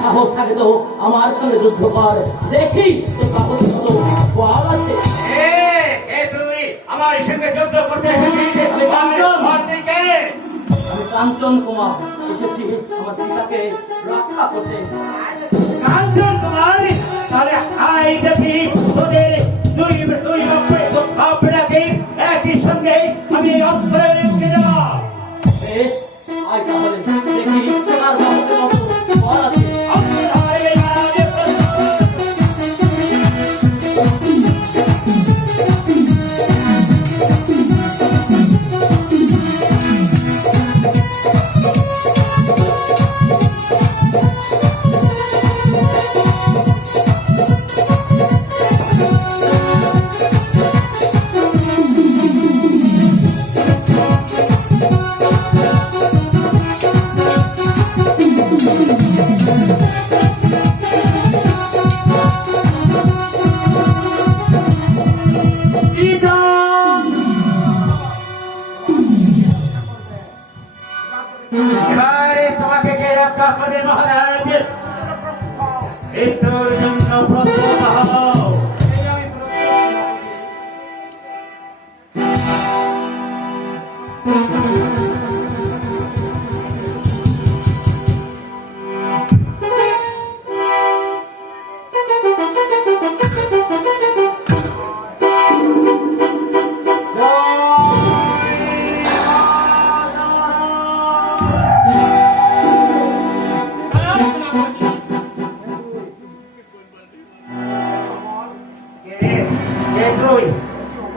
সাহস থাকে তো আমার সঙ্গে যুদ্ধ কর। দেখি তো সাহস কত বল আছে। এ, কে তুই আমার সঙ্গে যুদ্ধ করতে আমি কাঞ্চন। কুমার এসেছি আমার পিতাকে রক্ষা করতে। কাঞ্চন কুমার তাহলে আই দেখি তোদের দুই দুই বাপড়াকে একই সঙ্গে আমি অস্ত্রের এবারে তোমাকে এই তোর জন্য প্রস্তুত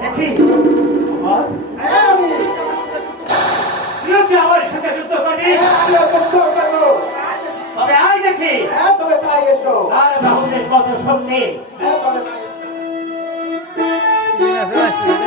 কে তুই দেখি আমার সাথে যুদ্ধ করবি। তবে আয় দেখি। আর বাহুদের কত সঙ্গে এবারে তোকে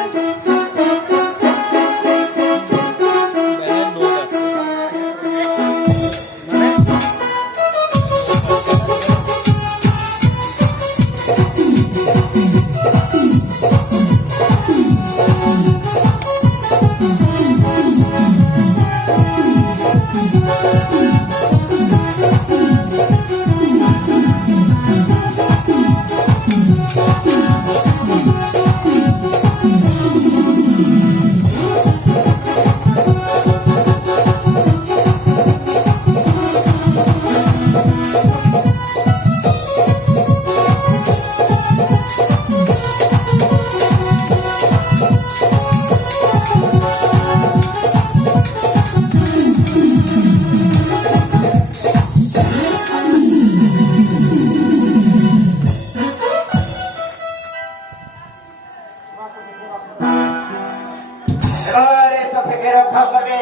রক্ষা করবে।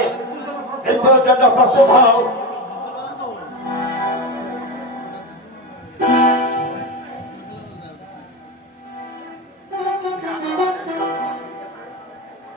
মৃত্যুর জন্য প্রস্তুত হও।